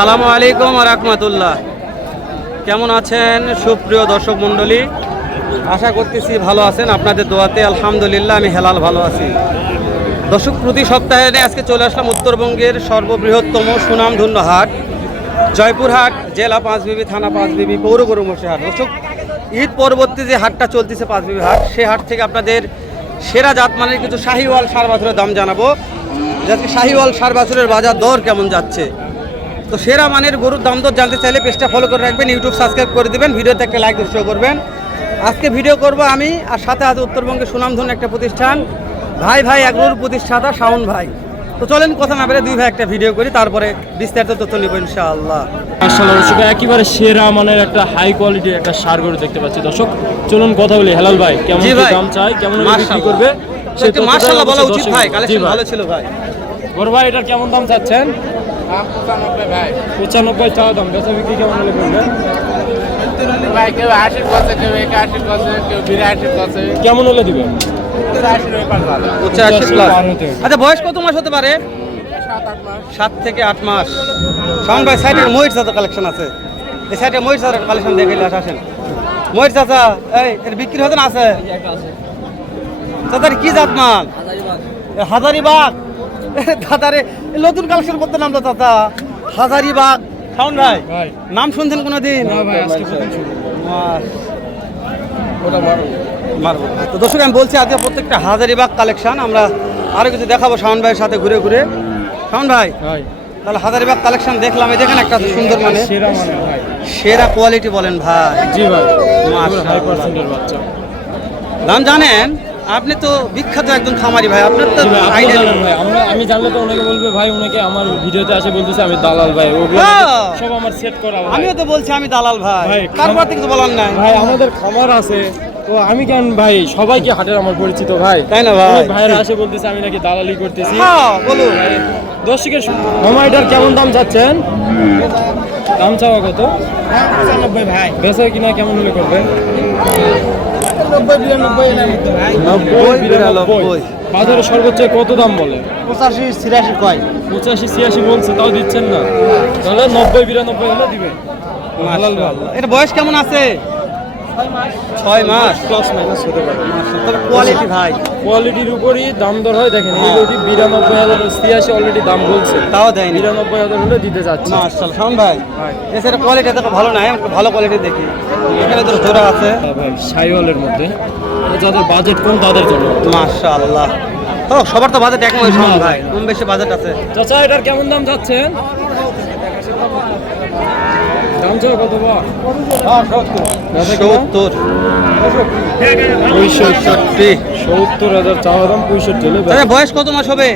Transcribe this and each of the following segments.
আসসালামু আলাইকুম ওয়া রাহমাতুল্লাহ। কেমন আছেন সুপ্রিয় দর্শক মণ্ডলী? আশা করতেছি ভালো আছেন, আপনাদের দোয়াতে আলহামদুলিল্লাহ আমি হেলাল ভালো আছি। দর্শক, প্রতি সপ্তাহে আজকে চলে আসলাম উত্তরবঙ্গের সর্ববৃহত্তম সুনামধন্য হাট জয়পুরহাট, জেলা পাঁচবিবি, থানা পাঁচবিবি, পৌর গরুমসি হাট। দর্শক, ঈদ পরবর্তী যে হাটটা চলতেছে পাঁচবিবি হাট, সেই হাট থেকে আপনাদের সেরা জাতমানের কিছু শাহিওয়াল ষাঁড় বাছুরের দাম জানাবো। যাতে শাহিওয়াল ষাঁড় বাছুরের বাজার দর কেমন যাচ্ছে। তো সেরা মানের গরুর দাম দর জানতে চাইলে পেজটা ফলো করে রাখবেন, ইউটিউব সাবস্ক্রাইব করে দেবেন, ভিডিওতে একটা লাইক শো করবেন। আজকে ভিডিও করব আমি, আর সাথে আছে উত্তরবঙ্গের সুনামধন্য একটা প্রতিষ্ঠান ভাই ভাই এগ্রোর প্রতিষ্ঠাতা শাওন ভাই। তো চলেন কথা না বেরে দুই ভাই একটা ভিডিও করি, তারপরে বিস্তারিত তথ্য নেব ইনশাআল্লাহ। মাশাআল্লাহ দর্শক, একেবারে সেরা মানের একটা হাই কোয়ালিটির একটা ষাঁড় গরু দেখতে পাচ্ছি দর্শক। চলুন কথা বলি। হেলাল ভাই কেমন দাম চাই, কেমন বিক্রি করবে সেটা মাশাআল্লাহ বলা উচিত ভাই। কালেকশন ভালো ছিল ভাই। গরু ভাই এটার কেমন দাম চাচ্ছেন? 95 ভাই। 95 চাওয়া দাম, বেচা বিক্রি কেমন হলে করবেন ভাই? কেউ 80 বলছে, কেউ 81 বলছে, কেউ 82 বলছে। কেমন হলে দিবেন? 80 ব্যাপার ভালো। 85 প্লাস। আচ্ছা, বয়স কত মাস হতে পারে? 7-8 মাস। 7 থেকে 8 মাস। শাওন ভাই সাইডে মহির চাচা কালেকশন আছে, এই সাইডে মহির চাচার কালেকশন দেখে আসেন। মহির চাচা এর বিক্রি হতে না আছে চাচার কি জাত মাল? হাজারিবাগ। দাদারে নতুন কালেকশন করতে নাম তো চাচা, হাজারিবাগ। শাওন ভাই নাম শুনছেন কোনোদিন? না ভাই, আজকে প্রথম শুনি। মারবো। তো দর্শক, আমি বলছি আজকে প্রত্যেকটা হাজারিবাগ কালেকশন আমরা আরো কিছু দেখাবো শাওন ভাইয়ের সাথে ঘুরে ঘুরে। শাওন ভাই তাহলে হাজারিবাগ কালেকশন দেখলাম, এই দেখেন একটা সুন্দর মানে সেরা মানের ভাই, সেরা কোয়ালিটি বলেন ভাই। জি ভাই, মাশাআল্লাহ। হাই পার্সেন্টের বাচ্চা। দাম জানেন? আপনি তো বিখ্যাত একজন খামারি ভাই, আপনার তো আইডিয়া নেই। ভাই আমি জানলে তো অনেকে বলবে ভাই, অনেকে আমার ভিডিওতে আসে বলতেছে আমি দালাল ভাই, ওগুলো সব আমার সেট করা ভাই। আমিও তো বলছি আমি দালাল ভাই, ভাই, কারবার থেকে তো বলার নাই ভাই। আমাদের খামার আছে তো আমি কেন ভাই, সবাইকে হাটের আমার পরিচিত ভাই, তাই না ভাই? অনেক ভাইরা আসে বলতেছে আমি নাকি দালালি করতেছি। হ্যাঁ বলুন। দর্শকের মামা এটার কেমন দাম চাচ্ছেন? দাম চাওয়া কত? 95 ভাই। বেচা কিনা কেমন হলে করবেন? 90-92 এর মধ্যে ভাই। 90-92। বাজারে সর্বোচ্চ কত দাম বলে? 85-86 কয়। 85-86 বলছে, তাও দিচ্ছেন না। তাহলে 90-92 হলে দিবেন। মাশাআল্লাহ। এটা বয়স কেমন আছে? 6 মাস প্লাস মাইনাস হতে পারে। তবে কোয়ালিটি ভাই কোয়ালিটির উপরই দাম দর হয়। দেখেন এই যদি 92,000 86 অলরেডি দাম বলছে, তাও দেয়নি। 92,000 হলে দিতে যাচ্ছে। মাশাআল্লাহ। শাওন ভাই এছাড়া কোয়ালিটি এত ভালো না, আমি ভালো কোয়ালিটি দেখি। এখানে তো জোড়া আছে ভাই সাইওয়ালের মধ্যে, যাদের বাজেট কম তাদের জন্য। মাশাআল্লাহ। তো সবার তো বাজেট এক নয় শাওন ভাই, কম বেশি বাজেট আছে। চাচা এটার কেমন দাম যাচ্ছেন? দাম চাও কত বা? 70 65 70,000 চাওয়া দাম, 65 হলে তবে বয়স কত মাস হবে?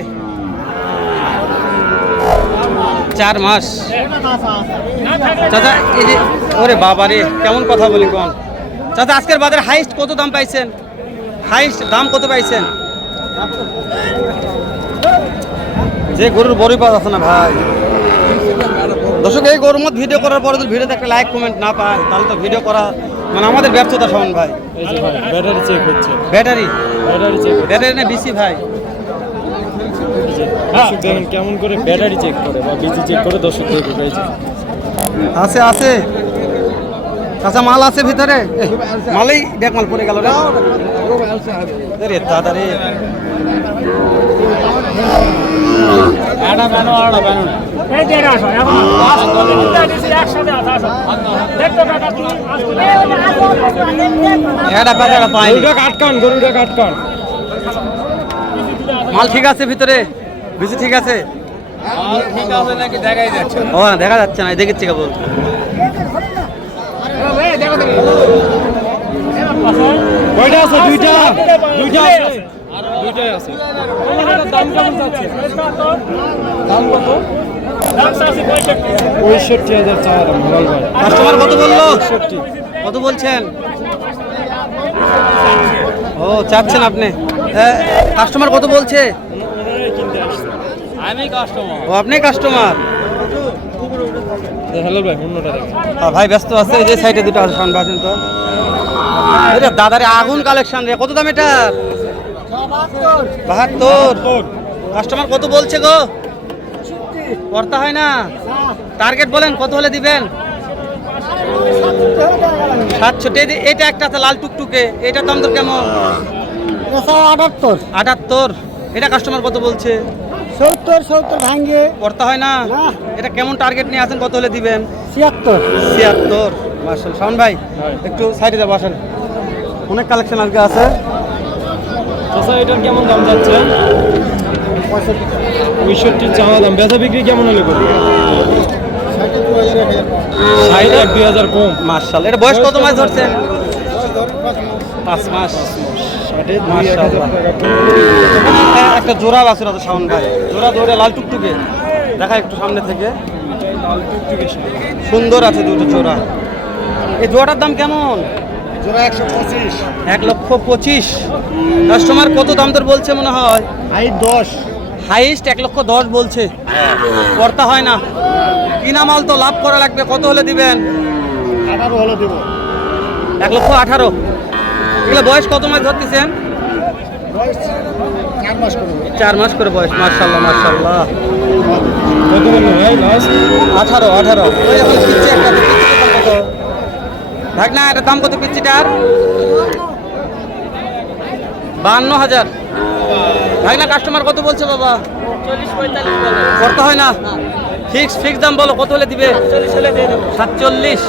4 মাস। চাচা এই যে, ওরে বাবা রে, কেমন কথা বলি কোন চাচা, আজকের বাজারে হাইস্ট কত দাম পাইছেন? হাইস্ট দাম কত পাইছেন? যে গরুর বড়ি পাওয়া যাচ্ছে না ভাই। দর্শক, এই গরুর মধ্যে ভিডিও করার পরে যদি ভিডিওতে একটা লাইক কমেন্ট না পায়, তাহলে তো ভিডিও করা মানে আমাদের ব্যর্থতা শাওন ভাই। এই যে ভাই ব্যাটারি চেক হচ্ছে, ব্যাটারি ব্যাটারি চেক না বিসি ভাই? দর্শক দেখেন কেমন করে ব্যাটারি চেক করে বা বিজি চেক করে দর্শক দেখে পেয়েছে। আছে আছে কাঁচা মাল আছে ভিতরে, মালেই দেখ মাল পড়ে গেল রে দাদা রে। গরুটা কাটকান মাল ঠিক আছে ভিতরে, বিসি ঠিক আছে? ঠিক আছে নাকি দেখাই যাচ্ছে? ও দেখা যাচ্ছে না, দেখেছি কেবল। কয়টা আছে? দুইটা আছে, দুইটাই আছে। দাম কেমন যাচ্ছে? দাম কত? 65,000 চাওয়া দাম। হেলাল ভাই কাস্টমার কত বললো? 65। কত বলছেন? ও চাচ্ছেন আপনি? কাস্টমার কত বলছে? ওনারাই কিনতে আসছে। আমি কাস্টমার। ও আপনি কাস্টমার? হেলাল ভাই অন্যটা দেখেন। ভাই ব্যস্ত আছে, এই যে সাইডে দুটো আছে শাওন ভাই তো। এটা দাদারে আগুন কালেকশন রে। কত দাম এটা? 72। কাস্টমার কত বলছে গো? করতে হয় না। টার্গেট বলেন কত হলে দিবেন? 700। এটা একটা আছে লাল টুকটুকে, এটার দাম তো কেমন? 78। এটা কাস্টমার কত বলছে? 70 ভাঙ্গে করতে হয় না। এটা কেমন টার্গেট নিয়ে আছেন, কত হলে দিবেন? 76। মার্শাল শাওন ভাই একটু সাইডে যাবো আসেন, অনেক কালেকশন আজকে আছে। আচ্ছা এটার কেমন দাম যাচ্ছে? 65 চাওয়া দাম, বেচা বিক্রি কেমন হলে করবে? 60,000 কম। মার্শাল, এটা বয়স কত মাস ধরছেন? 5 মাস। মাশাআল্লাহ। একটা জোড়া বাছুর আছে শাওন ভাই, জোড়া ধরে লাল টুকটুকে, দেখা একটু সামনে থেকে, সুন্দর আছে দুটো জোড়া। এই জোড়াটার দাম কেমন? জোড়া 125। 1,25,000। কাস্টমার কত দাম দর বলছে মনে হয়? হাই 10। হাইস্ট 1,10,000 বলছে, করতে হয় না। কিনা মাল তো লাভ করা লাগবে, কত হলে দিবেন? 18 হলে দেব। 1,18,000। এগুলো বয়স কত মাস ধরতেছেন? 4 মাস করে। 4 মাস করে বয়স। মাশাআল্লাহ মাশাআল্লাহ। কত বললো ভাই লাস্ট? 18। ওই এখন পিচ্ছি একটা, পিচ্ছিটার দাম কত? দেখ না, এটার দাম কত পিচ্ছিটার? 52,000। ভাই না, কাস্টমার কত বলছে বাবা? 40-45 করতে হয় না। ফিক্স দাম বলো, কত হলে দিবে? 47।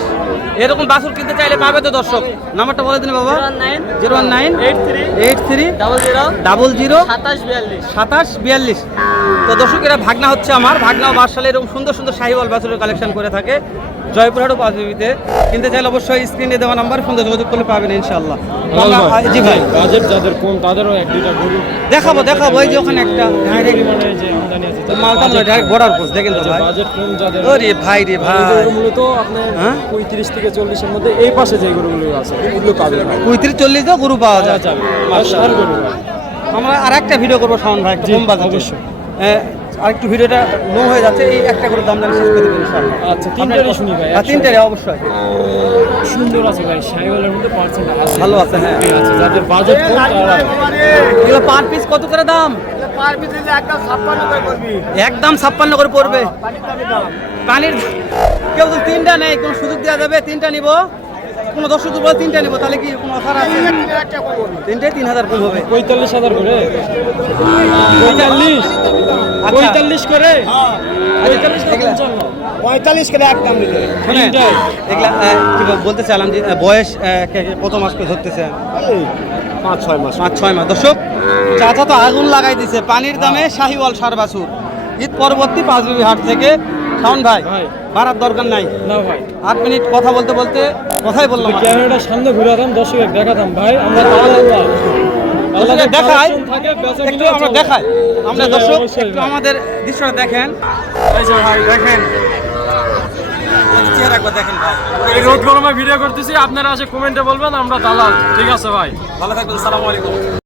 এরকম বাছুর কিনতে চাইলে পাবে তো দর্শক। নাম্বারটা বলে দিন বাবা। 01983 00 2742। তো দর্শক, এরা ভাগনা হচ্ছে আমার, ভাগনা মার্শাল এরকম সুন্দর সুন্দর শাহিওয়াল বাছুরের কালেকশন করে থাকে জয়পুরহাটও পাঁচবিবিতে। কিনতে চাইলে অবশ্যই স্ক্রিনে দেওয়া নাম্বার ফোন দিয়ে যোগাযোগ করলে পাবেন ইনশাআল্লাহ। জি ভাই, বাজেট যাদের কম তাদেরও এক দুইটা গরু দেখাবো এই যে ওখানে একটা ডাইরেক্ট মানে যে আমদানি আছে মালটা ডাইরেক্ট বর্ডার পোস্ট দেখেন তো ভাই। বাজেট কম যাদের, ওরে ভাই রে ভাই, এগুলো মূলত আপনার হ্যাঁ? 35 থেকে 40 এর মধ্যে এই পাশে যে গরুগুলো আছে এগুলো পাবেন 35-40 দাও গরু পাওয়া যায়। যাবে আর গরু ভাই। আমরা আর একটা ভিডিও করবো শাওন ভাই, একটু জি, কম বাজেটে। অবশ্যই। আরেকটু ভিডিওটা লো হয়ে যাচ্ছে, এই একটা করে দাম জানি শেষ করে দেবেন ইনশাআল্লাহ। আচ্ছা, তিনটারই শুনি ভাই। তিনটারে অবশ্যই সুন্দর আছে ভাই, শাহিওয়ালের মধ্যে পার্সেন্ট আছে, ভালো আছে। হ্যাঁ, আছে যাদের বাজেট কম তারা এগুলো পার পিস কত করে দাম? পার পিস একদম 56 করে করবি। একদম 56 করে পড়বে। পানির কেউ যদি তিনটা নেই, কোনো সুযোগ দেওয়া যাবে? তিনটা নিব, কোনো দর্শক বলে তিনটা নিব, তাহলে কি কোনো অফার আছে? তিনটায় 3,000 কম হবে। 45,000 করে 45 করে 45 করে একদম দিতে। শুনেন, এগুলা কি বলতে চাইলাম যে বয়স কত মাস করে ধরতেছে? 5-6 মাস। 5-6 মাস। দর্শক, চাচা তো আগুন লাগাই দিছে পানির দামে শাহিওয়াল সার বাছুর। ঈদ পরবর্তী পাঁচবিবি হাট থেকে। শাওন ভাই, ভাই। বাড়ার দরকার নাই, না ভাই, 8 মিনিট কথা বলতে বলতে কথাই বললাম। ক্যামেরাটা সামনে ঘুরাতাম, দর্শক দেখাতাম ভাই, আমরা আল্লাহ দেখাই থাকে বেচা একটু, কিনে আমরা চলে। দেখাই। আমরা জি ভাই, দর্শক অবশ্যই একটু ভাই। আমাদের দৃশ্যটা দেখেন। এই যে ভাই দেখেন চেহারা একবার দেখেন ভাই। এই রোদ গরমে ভিডিও করতেছি, আপনারা আসে কমেন্টে বলবেন আমরা দালাল। ঠিক আছে ভাই, ভালো থাকবেন, সালামু আলাইকুম।